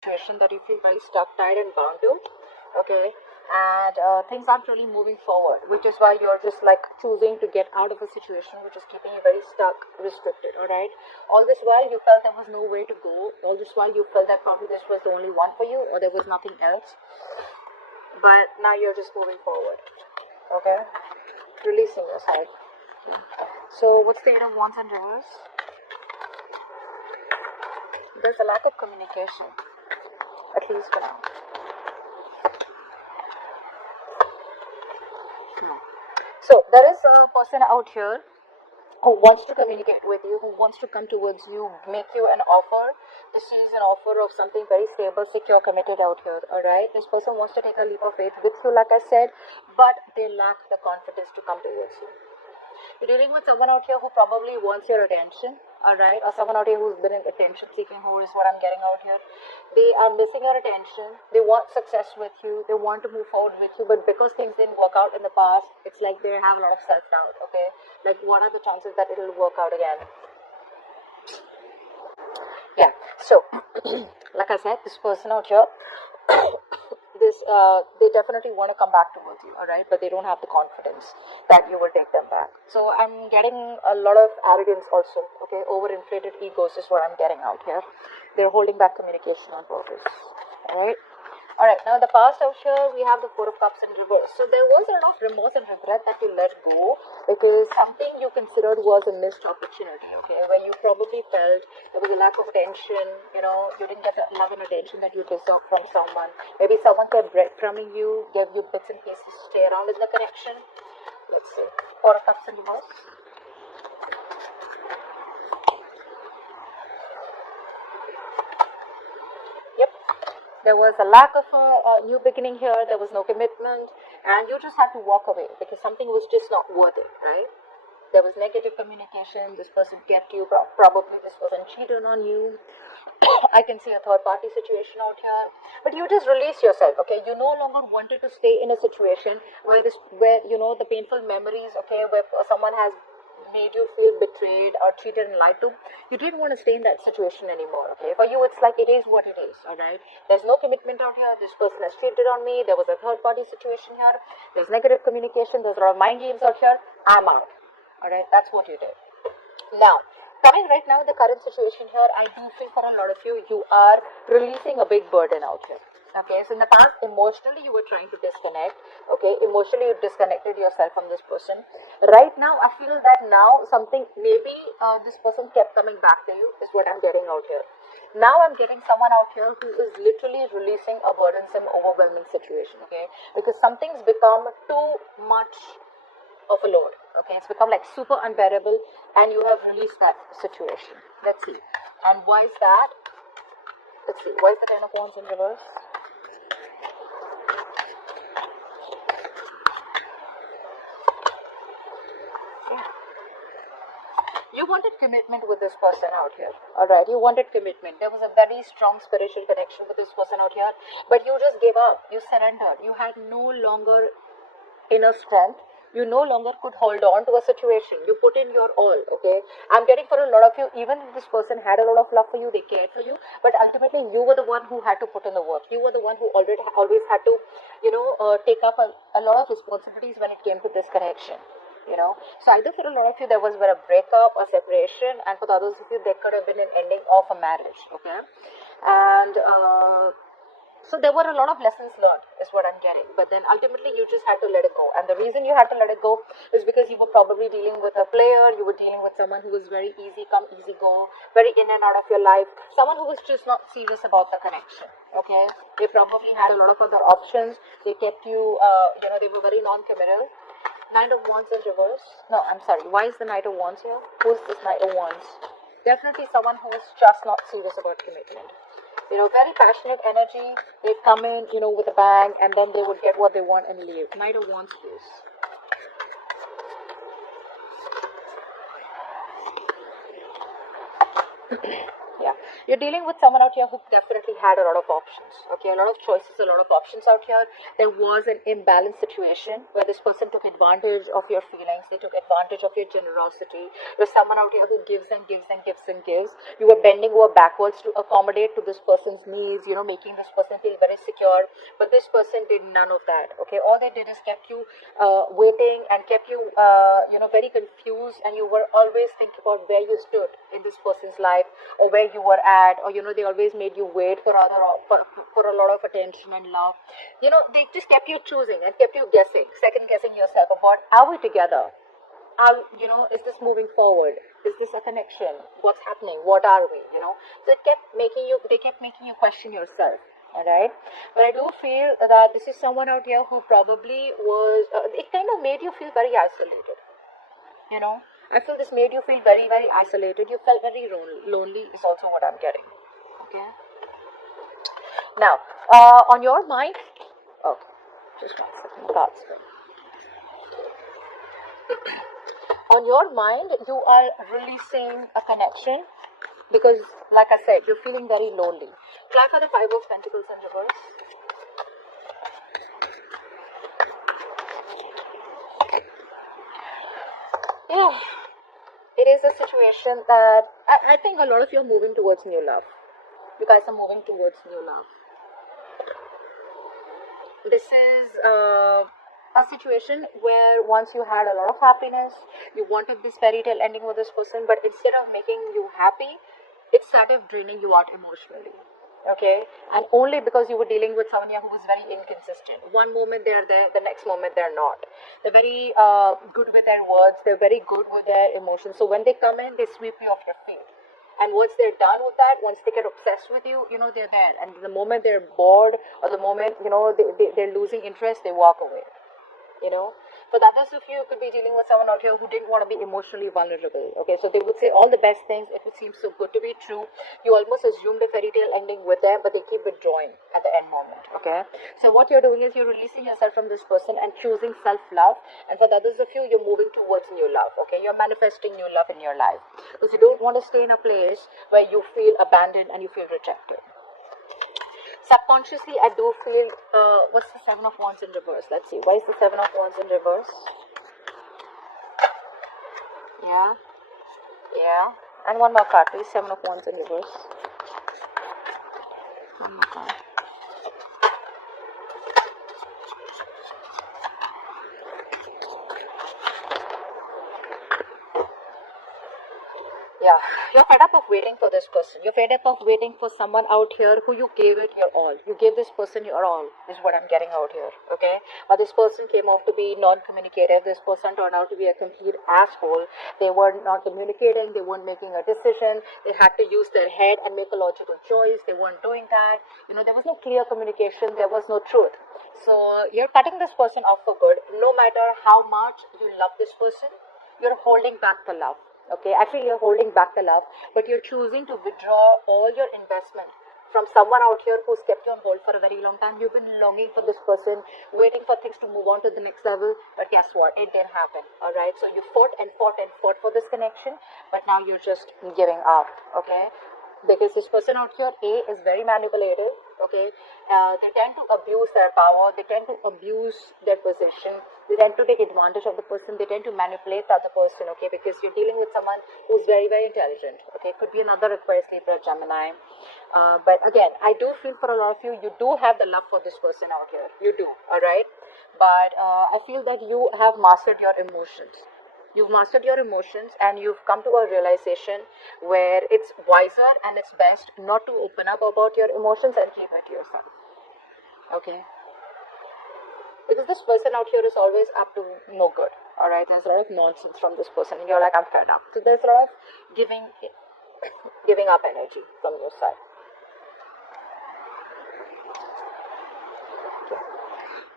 situation that you feel very stuck, tied, and bound to. Okay, and things aren't really moving forward, which is why you're just like choosing to get out of a situation which is keeping you very stuck, restricted. All right, all this while you felt there was no way to go. All this while you felt that probably this was the only one for you, or there was nothing else. But now you're just moving forward. Okay, releasing yourself. So what's the Eight of Wands in reverse? There's a lack of communication, at least for now. So there is a person out here who wants to communicate with you, who wants to come towards you, make you an offer. This is an offer of something very stable, secure, committed out here. Alright, this person wants to take a leap of faith with you, like I said, but they lack the confidence to come towards you. You're dealing with someone out here who probably wants your attention, alright, or someone out here who's been in attention seeking, who is what I'm getting out here. They are missing your attention, they want success with you, they want to move forward with you, but because things didn't work out in the past, it's like they have a lot of self-doubt, okay? Like, what are the chances that it'll work out again? Yeah, so, like I said, this person out here, they definitely want to come back towards you, alright, but they don't have the confidence that you will take them back. So I'm getting a lot of arrogance also, okay, overinflated egos is what I'm getting out here. They're holding back communication on purpose, alright. Alright, now the past out here, we have the Four of Cups in reverse. So there was a lot of remorse and regret that you let go because something you considered was a missed opportunity, okay, where you probably felt there was a lack of attention, you know, you didn't get the love and attention that you deserved from someone. Maybe someone kept breadcrumbing you, gave you bits and pieces to stay around in the connection. Let's see. Four of Cups in reverse. There was a lack of a new beginning here. There was no commitment, and you just had to walk away because something was just not worth it, right? There was negative communication. This person kept you. Probably this person cheated on you. I can see a third-party situation out here, but you just release yourself. Okay, you no longer wanted to stay in a situation where you know the painful memories. Okay, where someone has made you feel betrayed or cheated and lied to. You didn't want to stay in that situation anymore, okay? For you, it's like it is what it is, alright? There's no commitment out here. This person has cheated on me. There was a third-party situation here. There's negative communication. There's a lot of mind games out here. I'm out, alright? That's what you did. Now, coming right now, the current situation here, I do feel for a lot of you, you are releasing a big burden out here. Okay, so in the past, emotionally, you were trying to disconnect. Okay, emotionally, you disconnected yourself from this person. Right now, I feel that now something, maybe this person kept coming back to you, is what I'm getting out here. Now I'm getting someone out here who is literally releasing a burdensome, overwhelming situation. Okay, because something's become too much of a load. Okay, it's become like super unbearable, and you have released that situation. Let's see. And why is that? Let's see. Why is the Ten of Wands in reverse? You wanted commitment with this person out here. Alright, you wanted commitment. There was a very strong spiritual connection with this person out here, but you just gave up. You surrendered. You had no longer inner strength. You no longer could hold on to a situation. You put in your all, okay? I'm getting for a lot of you, even if this person had a lot of love for you, they cared for you, but ultimately you were the one who had to put in the work. You were the one who always had to, take up a lot of responsibilities when it came to this connection. So either for a lot of you there was a breakup or separation, and for the others of you there could have been an ending of a marriage, okay? And so there were a lot of lessons learned is what I'm getting, but then ultimately you just had to let it go. And the reason you had to let it go is because you were probably dealing with a player, you were dealing with someone who was very easy come, easy go, very in and out of your life, someone who was just not serious about the connection, okay? They probably had a lot of other options. They kept you, they were very non-committal. Knight of Wands in reverse. No, I'm sorry. Why is the Knight of Wands here? Who's this Knight of Wands? Definitely someone who is just not serious about commitment. Very passionate energy. They come in, with a bang, and then they would get what they want and leave. Knight of Wands, please. Yeah, you're dealing with someone out here who definitely had a lot of options. Okay, a lot of choices, a lot of options out here. There was an imbalanced situation where this person took advantage of your feelings. They took advantage of your generosity. There's someone out here who gives and gives and gives and gives. You were bending over backwards to accommodate to this person's needs. You know, making this person feel very secure. But this person did none of that. Okay, all they did is kept you waiting and kept you, very confused. And you were always thinking about where you stood in this person's life, or where you were at, or they always made you wait for for a lot of attention and love. They just kept you choosing and kept you guessing, second guessing yourself about, are we together? Is this moving forward? Is this a connection? What's happening? What are we? So they kept making you question yourself. Alright, but I do feel that this is someone out here who probably was, it kind of made you feel very isolated. I feel this made you feel very, very isolated. You felt very lonely is also what I'm getting. Okay. Now, on your mind, just one second, cards. On your mind, you are releasing a connection because, like I said, you're feeling very lonely. Try for the Five of Pentacles in reverse. Yeah. It is a situation that I think a lot of you are moving towards new love. You guys are moving towards new love. This is a situation where once you had a lot of happiness, you wanted this fairy tale ending with this person, but instead of making you happy, it started draining you out emotionally. Okay, and only because you were dealing with someone who was very inconsistent. One moment they're there, the next moment they're not. They're very good with their words, they're very good with their emotions. So when they come in, they sweep you off your feet. And once they're done with that, once they get obsessed with you, they're there. And the moment they're bored, or the moment, they're losing interest, they walk away. For the others of you, could be dealing with someone out here who didn't want to be emotionally vulnerable. Okay, so they would say all the best things if it seems so good to be true. You almost assumed a fairy tale ending with them, but they keep withdrawing at the end moment. Okay, so what you're doing is you're releasing yourself from this person and choosing self-love. And for the others of you, you're moving towards new love. Okay, you're manifesting new love in your life because you don't want to stay in a place where you feel abandoned and you feel rejected. Subconsciously, I do feel, what's the Seven of Wands in reverse? Let's see. Why is the Seven of Wands in reverse? Yeah. And one more card, please. Seven of Wands in reverse. One more card. Yeah, you're fed up of waiting for this person. You're fed up of waiting for someone out here who you gave it your all. You gave this person your all, is what I'm getting out here, okay? But this person came out to be non-communicative. This person turned out to be a complete asshole. They were not communicating. They weren't making a decision. They had to use their head and make a logical choice. They weren't doing that. There was no clear communication. There was no truth. So you're cutting this person off for good. No matter how much you love this person, you're holding back the love. Okay, I feel you're holding back the love, but you're choosing to withdraw all your investment from someone out here who's kept you on hold for a very long time. You've been longing for this person, waiting for things to move on to the next level, but guess what? It didn't happen, alright? So you fought and fought and fought for this connection, but now you're just giving up, okay? Because this person out here, is very manipulative, okay? They tend to abuse their power, they tend to abuse their position, they tend to take advantage of the person, they tend to manipulate the other person, okay? Because you're dealing with someone who's very, very intelligent, okay? Could be another Aquarius, Libra, Gemini. But again, I do feel for a lot of you, you do have the love for this person out here. You do, alright? But I feel that you have mastered your emotions. You've mastered your emotions and you've come to a realization where it's wiser and it's best not to open up about your emotions and keep it to yourself. Okay? Because this person out here is always up to no good. Alright? There's a lot of nonsense from this person and you're like, I'm fed up. So there's a lot of giving up energy from your side.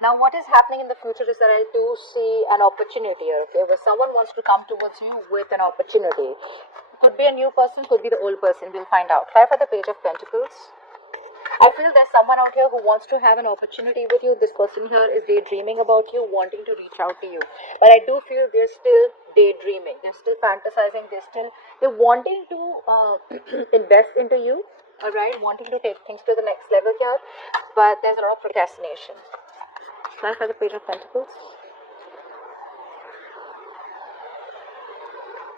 Now, what is happening in the future is that I do see an opportunity here, okay, where someone wants to come towards you with an opportunity. Could be a new person, could be the old person. We'll find out. Try for the Page of Pentacles. I feel there's someone out here who wants to have an opportunity with you. This person here is daydreaming about you, wanting to reach out to you. But I do feel they're still daydreaming. They're still fantasizing. They're wanting to invest into you. Alright, wanting to take things to the next level here. But there's a lot of procrastination. Let's have the Page of Pentacles.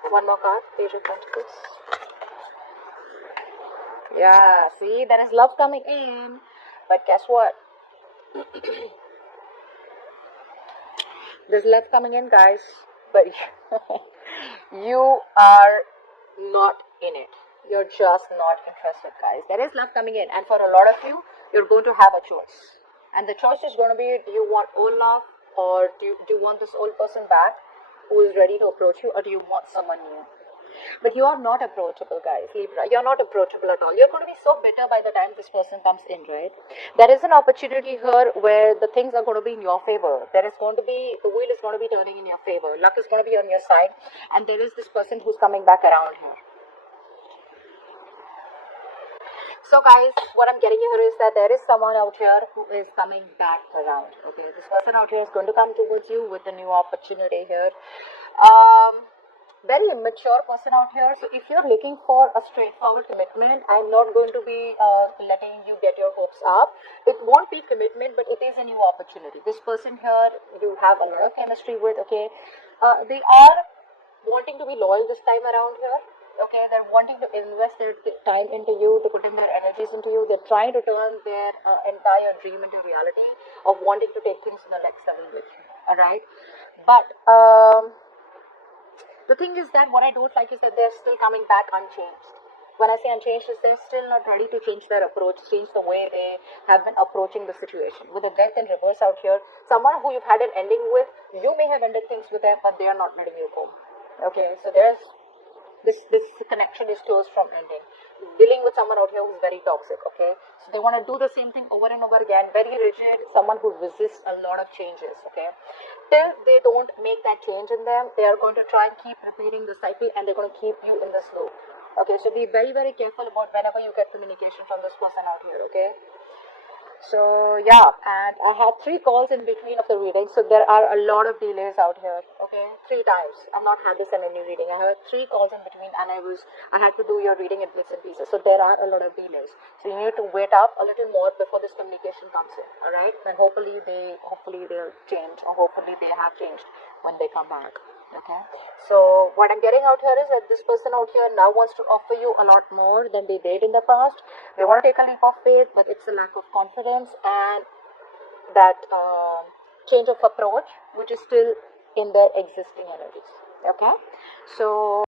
One more card, Page of Pentacles. Yeah, see, there is love coming in. But guess what? There's love coming in, guys. But you are not in it. You're just not interested, guys. There is love coming in. And for a lot of you, you're going to have a choice. And the choice is going to be, do you want old love? Or do you want this old person back who is ready to approach you? Or do you want someone new? But you are not approachable, guys, Libra. You're not approachable at all. You're going to be so bitter by the time this person comes in, right? There is an opportunity here where the things are going to be in your favor. The wheel is going to be turning in your favor. Luck is going to be on your side. And there is this person who's coming back around here. So guys, what I'm getting here is that there is someone out here who is coming back around. Okay, this person out here is going to come towards you with a new opportunity here. Very immature person out here. So if you're looking for a straightforward commitment, I'm not going to be letting you get your hopes up. It won't be commitment, but it is a new opportunity. This person here, you have a lot of chemistry with. Okay, they are wanting to be loyal this time around here. Okay, they're wanting to invest their time into you, to put in their energies into you. They're trying to turn their entire dream into reality of wanting to take things to the next level with you. Alright, but the thing is that what I don't like is that they're still coming back unchanged. When I say unchanged, is they're still not ready to change their approach, change the way they have been approaching the situation. With the Death in reverse out here, someone who you've had an ending with, you may have ended things with them, but they are not letting you go. Okay, so there's this connection is closed from ending. Dealing with someone out here who's very toxic. Okay, so they want to do the same thing over and over again. Very rigid, someone who resists a lot of changes. Okay, till they don't make that change in them, they are going to try and keep repeating the cycle, and they're going to keep you in this loop. Okay, so be very, very careful about whenever you get communication from this person out here. Okay, so yeah, and I had 3 calls in between of the reading, so there are a lot of delays out here. Okay, 3 times I've not had this in any reading. I have 3 calls in between, and I had to do your reading in bits and pieces, so there are a lot of delays. So you need to wait up a little more before this communication comes in. All right, and hopefully they'll change, or hopefully they have changed when they come back. Okay, so what I'm getting out here is that this person out here now wants to offer you a lot more than they did in the past. They want to take a leap of faith, but it's a lack of confidence and that change of approach, which is still in their existing energies. Okay, so